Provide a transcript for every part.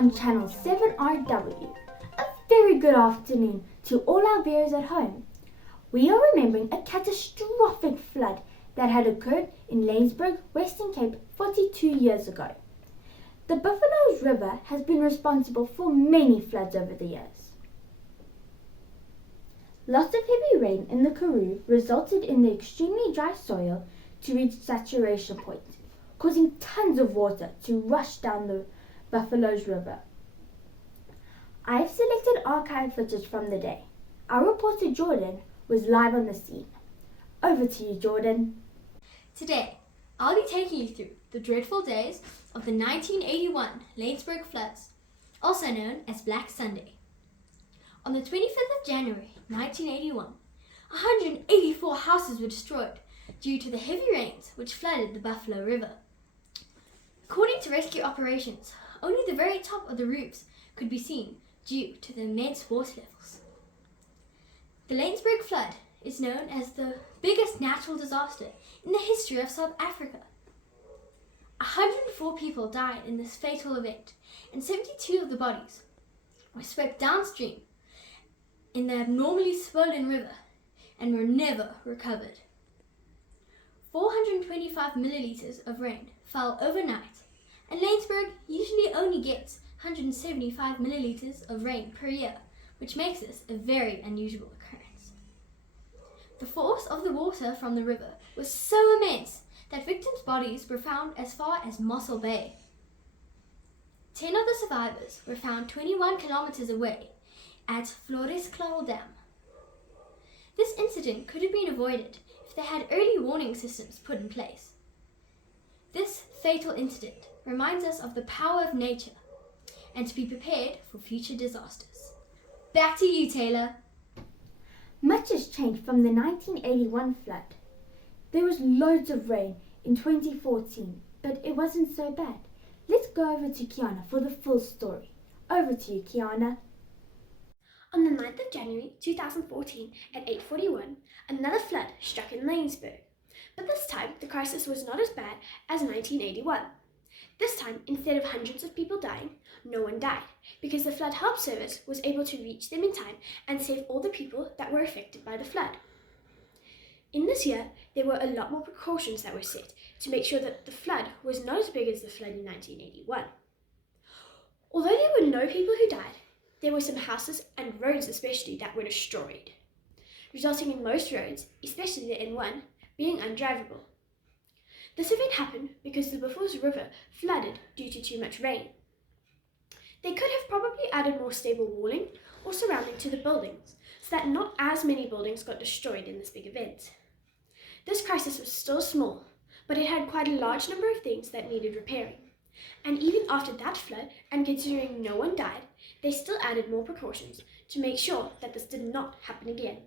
on Channel 7RW. A very good afternoon to all our viewers at home. We are remembering a catastrophic flood that had occurred in Lainsburg, Western Cape 42 years ago. The Buffalo's River has been responsible for many floods over the years. Lots of heavy rain in the Karoo resulted in the extremely dry soil to reach saturation point, causing tons of water to rush down the Buffalo's River. I've selected archive footage from the day. Our reporter Jordan was live on the scene. Over to you, Jordan. Today, I'll be taking you through the dreadful days of the 1981 Lainsburg floods, also known as Black Sunday. On the 25th of January 1981, 184 houses were destroyed due to the heavy rains which flooded the Buffalo River. According to rescue operations, only the very top of the roofs could be seen due to the immense water levels. The Lainsburg flood is known as the biggest natural disaster in the history of South Africa. 104 people died in this fatal event, and 72 of the bodies were swept downstream in the abnormally swollen river and were never recovered. 425 milliliters of rain fell overnight, and Lainsburg usually only gets 175 milliliters of rain per year, which makes this a very unusual occurrence. The force of the water from the river was so immense that victims' bodies were found as far as Mossel Bay. 10 of the survivors were found 21 kilometers away at Floresklal Dam. This incident could have been avoided if they had early warning systems put in place. This fatal incident reminds us of the power of nature and to be prepared for future disasters. Back to you, Taylor. Much has changed from the 1981 flood. There was loads of rain in 2014, but it wasn't so bad. Let's go over to Kiana for the full story. Over to you, Kiana. On the 9th of January 2014 at 8:41, another flood struck in Lainsburg. But this time, the crisis was not as bad as 1981. This time, instead of hundreds of people dying, no one died, because the flood help service was able to reach them in time and save all the people that were affected by the flood. In this year, there were a lot more precautions that were set to make sure that the flood was not as big as the flood in 1981. Although there were no people who died, there were some houses and roads especially that were destroyed, resulting in most roads, especially the N1, being undrivable. This event happened because the Buffalo's River flooded due to too much rain. They could have probably added more stable walling or surrounding to the buildings so that not as many buildings got destroyed in this big event. This crisis was still small, but it had quite a large number of things that needed repairing. And even after that flood, and considering no one died, they still added more precautions to make sure that this did not happen again.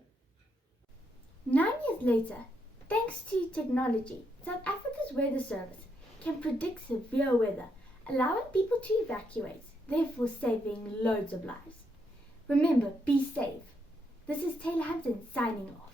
9 years later, thanks to technology, South Africa's weather service can predict severe weather, allowing people to evacuate, therefore saving loads of lives. Remember, be safe. This is Taylor Hampton signing off.